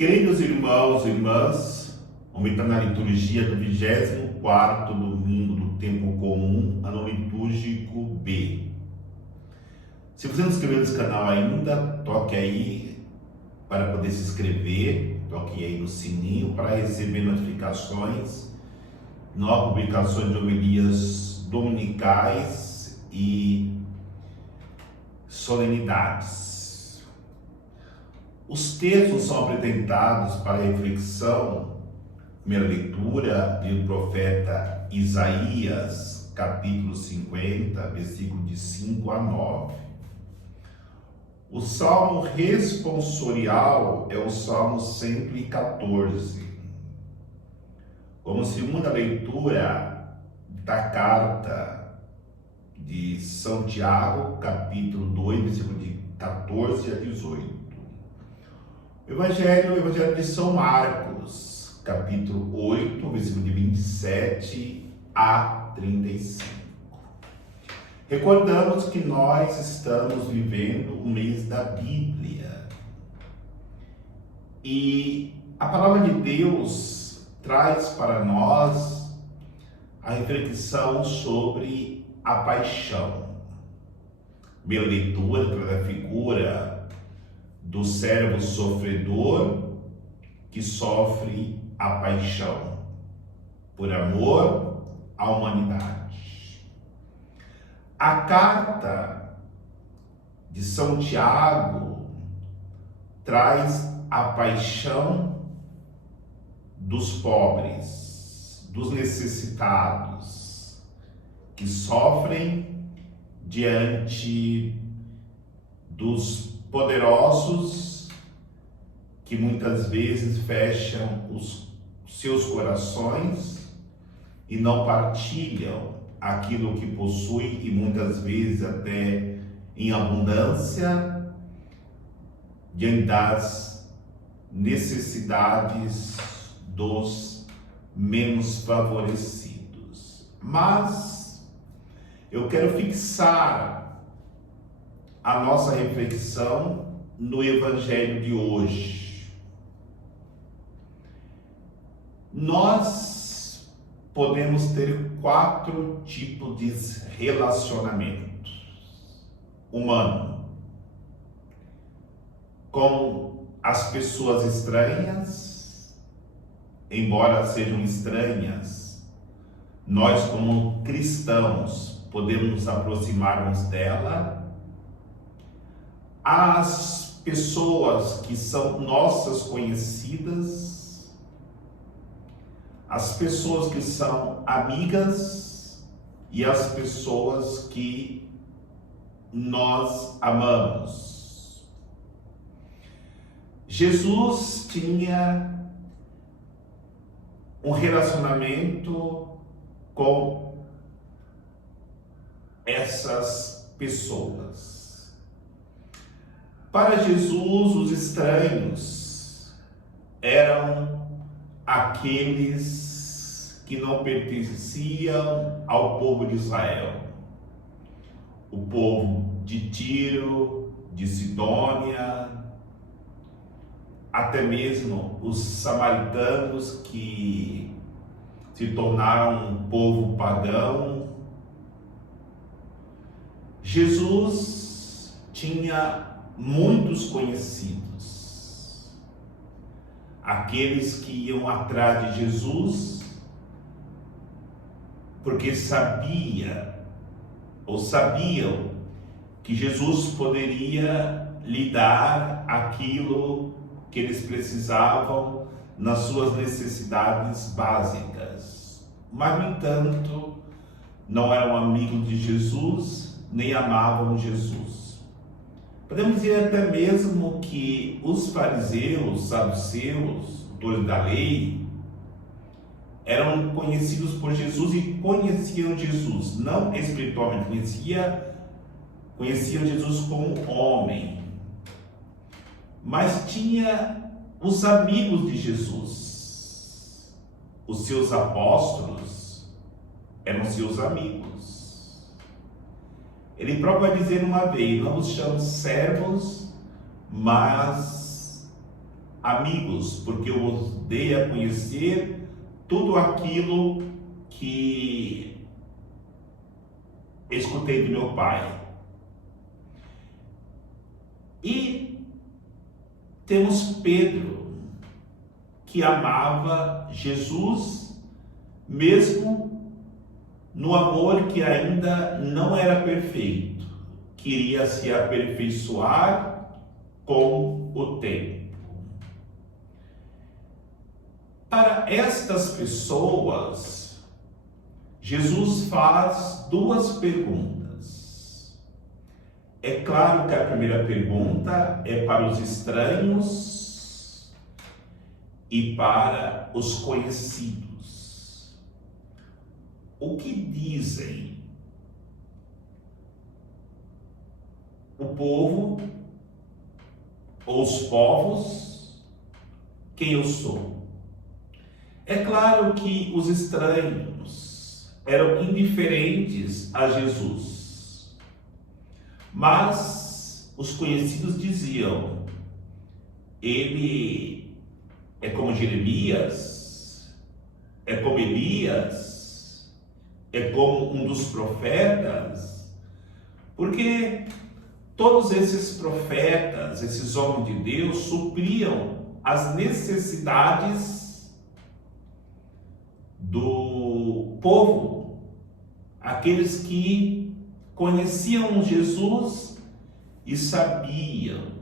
Queridos irmãos e irmãs, aumentando a liturgia do 24º domingo do tempo comum, ano litúrgico B. Se você não se inscreveu nesse canal ainda, toque aí para poder se inscrever, toque aí no sininho para receber notificações, novas publicações de homilias dominicais e solenidades. Os textos são apresentados para reflexão, primeira leitura do profeta Isaías, capítulo 50, versículo de 5 a 9. O salmo responsorial é o salmo 114. Como segunda leitura da carta de São Tiago, capítulo 2, versículo de 14 a 18. O Evangelho de São Marcos, capítulo 8, versículo de 27 a 35. Recordamos que nós estamos vivendo o mês da Bíblia. E a palavra de Deus traz para nós a reflexão sobre a paixão. Minha leitura traz a figura do servo sofredor que sofre a paixão por amor à humanidade. A carta de São Tiago traz a paixão dos pobres, dos necessitados, que sofrem diante dos poderosos, que muitas vezes fecham os seus corações e não partilham aquilo que possui, e muitas vezes até em abundância, diante das necessidades dos menos favorecidos. Mas eu quero fixar a nossa reflexão no Evangelho de hoje. Nós podemos ter 4 tipos de relacionamentos humanos: com as pessoas estranhas, embora sejam estranhas, nós como cristãos podemos nos aproximarmos dela. As pessoas que são nossas conhecidas, as pessoas que são amigas e as pessoas que nós amamos. Jesus tinha um relacionamento com essas pessoas. Para Jesus, os estranhos eram aqueles que não pertenciam ao povo de Israel. O povo de Tiro, de Sidônia, até mesmo os samaritanos, que se tornaram um povo pagão. Jesus tinha muitos conhecidos, aqueles que iam atrás de Jesus porque sabiam que Jesus poderia lhe dar aquilo que eles precisavam nas suas necessidades básicas. Mas, no entanto, não eram amigos de Jesus, nem amavam Jesus. Podemos dizer até mesmo que os fariseus, saduceus, doutores da lei, eram conhecidos por Jesus e conheciam Jesus, não espiritualmente, conheciam Jesus como homem. Mas tinha os amigos de Jesus, os seus apóstolos eram seus amigos. Ele próprio vai dizer uma vez: não vos chamo servos, mas amigos, porque eu vos dei a conhecer tudo aquilo que escutei do meu Pai. E temos Pedro, que amava Jesus, mesmo no amor que ainda não era perfeito, queria se aperfeiçoar com o tempo. Para estas pessoas, Jesus faz duas perguntas. É claro que a primeira pergunta é para os estranhos e para os conhecidos. O que dizem o povo ou os povos quem eu sou? É claro que os estranhos eram indiferentes a Jesus, mas os conhecidos diziam: ele é como Jeremias, é como Elias, é como um dos profetas, porque todos esses profetas, esses homens de Deus, supriam as necessidades do povo, aqueles que conheciam Jesus e sabiam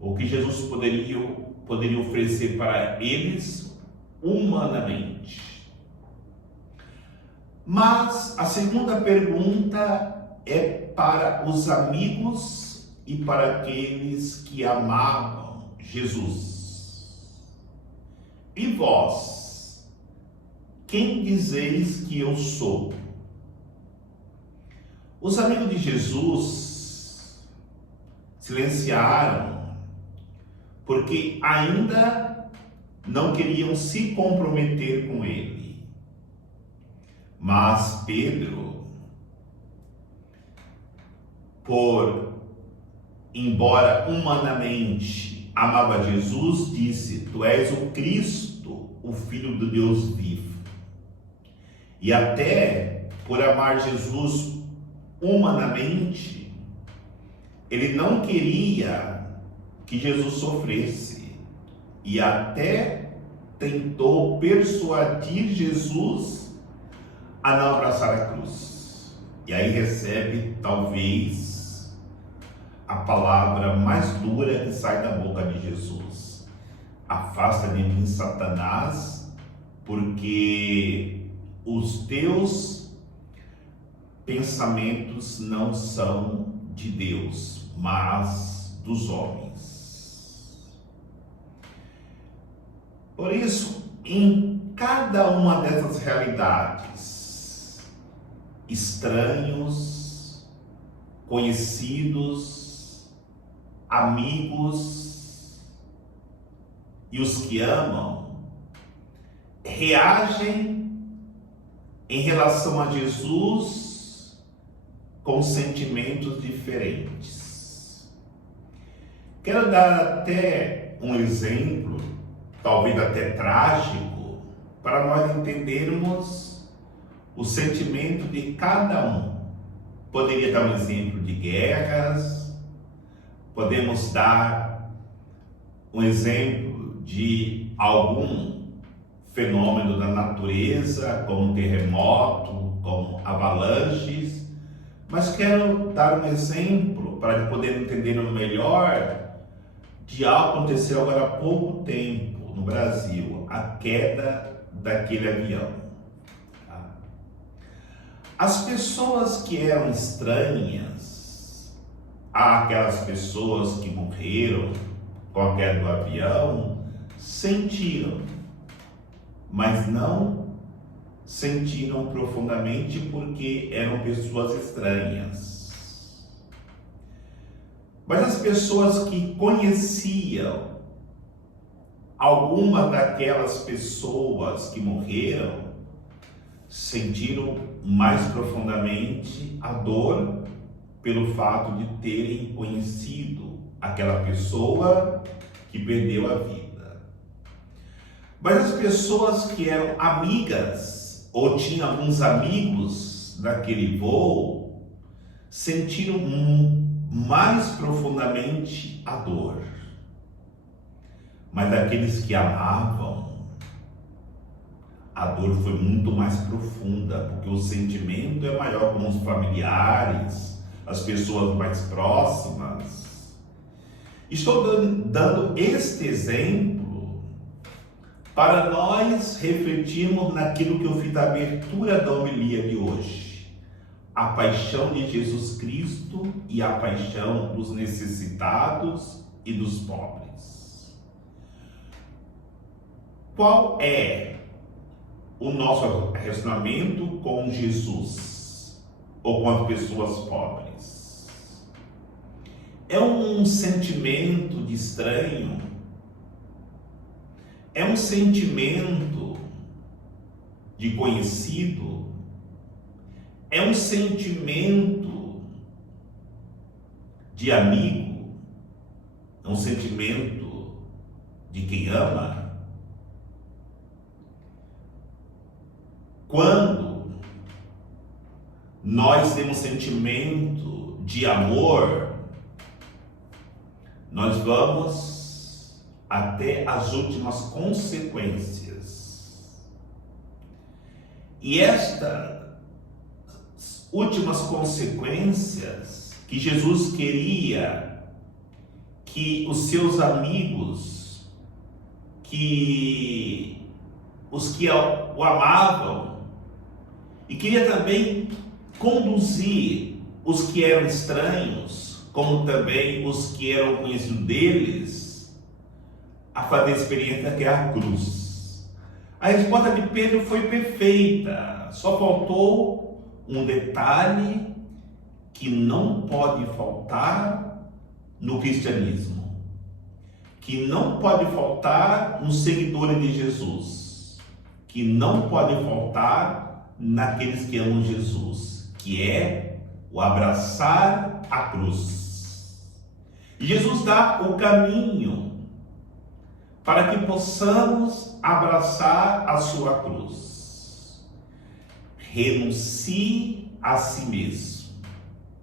o que Jesus poderia oferecer para eles humanamente. Mas a segunda pergunta é para os amigos e para aqueles que amavam Jesus. E vós, quem dizeis que eu sou? Os amigos de Jesus silenciaram, porque ainda não queriam se comprometer com ele. Mas Pedro, embora humanamente amava Jesus, disse: tu és o Cristo, o Filho do Deus vivo. E até por amar Jesus humanamente, ele não queria que Jesus sofresse, e até tentou persuadir Jesus a não abraçar a cruz. E aí recebe talvez a palavra mais dura que sai da boca de Jesus: afasta de mim, Satanás, porque os teus pensamentos não são de Deus, mas dos homens. Por isso, em cada uma dessas realidades, estranhos, conhecidos, amigos e os que amam, reagem em relação a Jesus com sentimentos diferentes. Quero dar até um exemplo, talvez até trágico, para nós entendermos o sentimento de cada um. Poderia dar um exemplo de guerras, podemos dar um exemplo de algum fenômeno da natureza, como terremoto, como avalanches, mas quero dar um exemplo para poder entender melhor de algo que aconteceu agora há pouco tempo no Brasil, a queda daquele avião. As pessoas que eram estranhas àquelas pessoas que morreram com a queda do avião sentiram, mas não sentiram profundamente porque eram pessoas estranhas. Mas as pessoas que conheciam alguma daquelas pessoas que morreram sentiram mais profundamente a dor pelo fato de terem conhecido aquela pessoa que perdeu a vida. Mas as pessoas que eram amigas ou tinham alguns amigos naquele voo sentiram mais profundamente a dor. Mas daqueles que amavam, a dor foi muito mais profunda, porque o sentimento é maior com os familiares, as pessoas mais próximas. Estou dando este exemplo para nós refletirmos naquilo que eu fiz da abertura da homilia de hoje. A paixão de Jesus Cristo e a paixão dos necessitados e dos pobres. Qual é o nosso relacionamento com Jesus ou com as pessoas pobres? É um sentimento de estranho? É um sentimento de conhecido? É um sentimento de amigo? É um sentimento de quem ama? Quando nós temos sentimento de amor, nós vamos até as últimas consequências. E estas últimas consequências que Jesus queria que os seus amigos, que os que o amavam, e queria também conduzir os que eram estranhos, como também os que eram conhecidos deles, a fazer a experiência que é a cruz. A resposta de Pedro foi perfeita, só faltou um detalhe que não pode faltar no cristianismo, que não pode faltar nos seguidores de Jesus, que não pode faltar naqueles que amam Jesus, que é o abraçar a cruz. E Jesus dá o caminho para que possamos abraçar a sua cruz. Renuncie a si mesmo.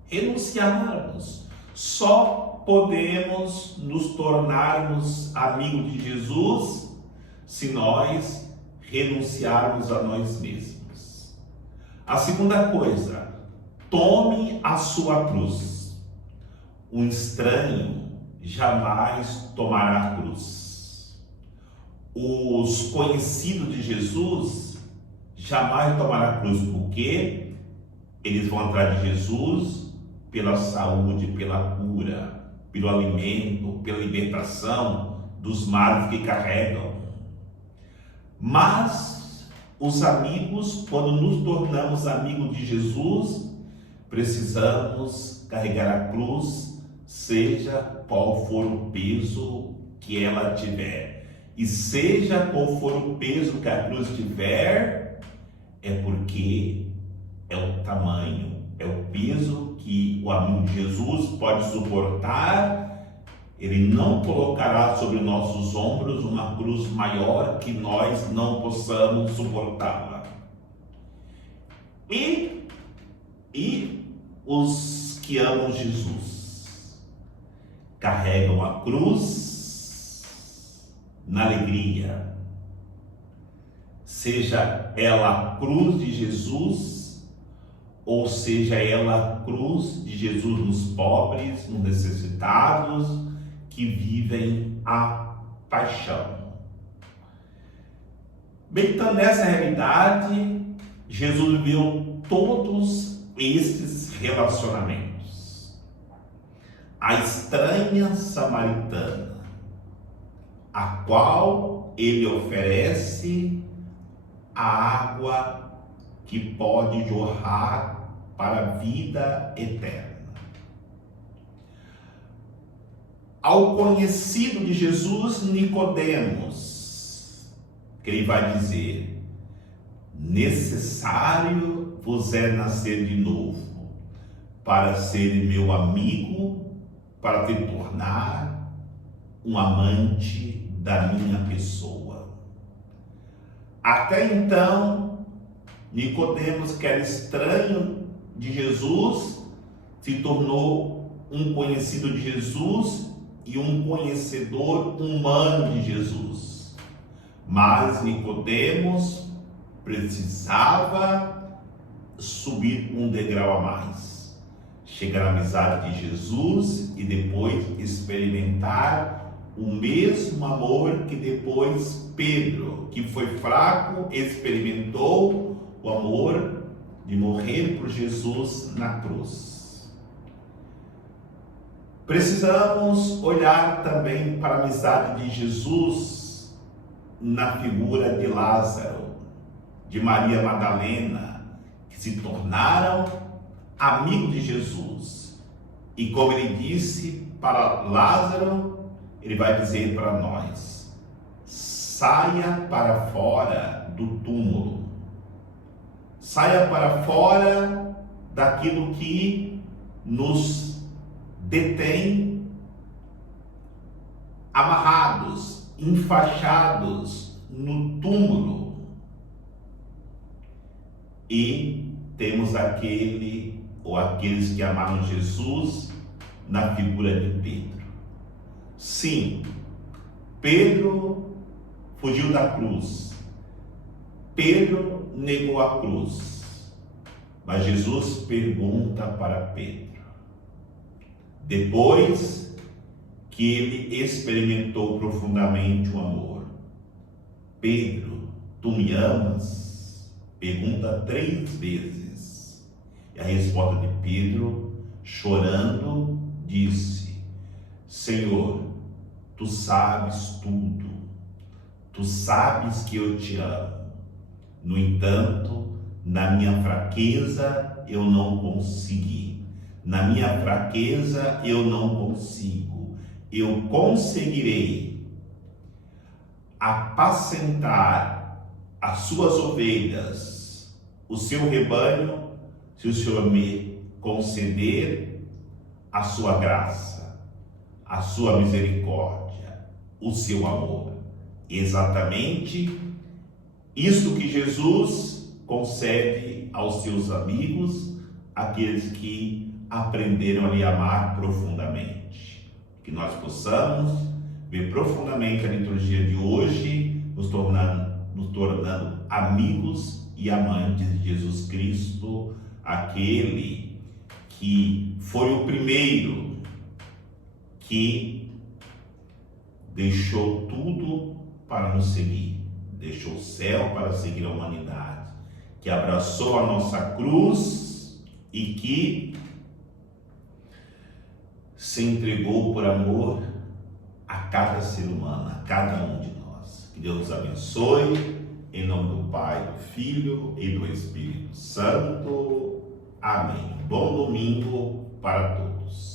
Renunciarmos. Só podemos nos tornarmos amigos de Jesus se nós renunciarmos a nós mesmos. A segunda coisa, tome a sua cruz. Um estranho jamais tomará a cruz. Os conhecidos de Jesus jamais tomarão a cruz, porque eles vão atrás de Jesus pela saúde, pela cura, pelo alimento, pela libertação dos males que carregam. Mas os amigos, quando nos tornamos amigos de Jesus, precisamos carregar a cruz, seja qual for o peso que ela tiver. E seja qual for o peso que a cruz tiver, é porque é o tamanho, é o peso que o amigo de Jesus pode suportar. Ele não colocará sobre nossos ombros uma cruz maior que nós não possamos suportá-la. E os que amam Jesus carregam a cruz na alegria. Seja ela a cruz de Jesus, ou seja ela a cruz de Jesus nos pobres, nos necessitados, que vivem a paixão. Bem, então nessa realidade, Jesus viveu todos estes relacionamentos. A estranha samaritana, a qual ele oferece a água que pode jorrar para a vida eterna. Ao conhecido de Jesus, Nicodemos, que ele vai dizer: necessário vos é nascer de novo, para ser meu amigo, para te tornar um amante da minha pessoa. Até então, Nicodemos, que era estranho de Jesus, se tornou um conhecido de Jesus e um conhecedor humano de Jesus. Mas Nicodemos precisava subir um degrau a mais, chegar à amizade de Jesus e depois experimentar o mesmo amor que depois Pedro, que foi fraco, experimentou o amor de morrer por Jesus na cruz. Precisamos olhar também para a amizade de Jesus na figura de Lázaro, de Maria Madalena, que se tornaram amigos de Jesus. E como ele disse para Lázaro, ele vai dizer para nós: saia para fora do túmulo, saia para fora daquilo que nos detém amarrados, enfaixados no túmulo. E temos aquele ou aqueles que amaram Jesus na figura de Pedro. Sim, Pedro fugiu da cruz, Pedro negou a cruz, mas Jesus pergunta para Pedro, depois que ele experimentou profundamente o amor: Pedro, tu me amas? Pergunta 3 vezes. E a resposta de Pedro, chorando, disse: Senhor, tu sabes tudo, tu sabes que eu te amo. No entanto, na minha fraqueza eu não consegui. Na minha fraqueza eu não consigo. Eu conseguirei apacentar as suas ovelhas, o seu rebanho, se o Senhor me conceder a sua graça, a sua misericórdia, o seu amor. Exatamente isso que Jesus concede aos seus amigos, aqueles que aprenderam a lhe amar profundamente. Que nós possamos ver profundamente a liturgia de hoje, nos tornando amigos e amantes de Jesus Cristo, aquele que foi o primeiro que deixou tudo para nos seguir, deixou o céu para seguir a humanidade, que abraçou a nossa cruz e que se entregou por amor a cada ser humano, a cada um de nós. Que Deus nos abençoe, em nome do Pai, do Filho e do Espírito Santo. Amém. Bom domingo para todos.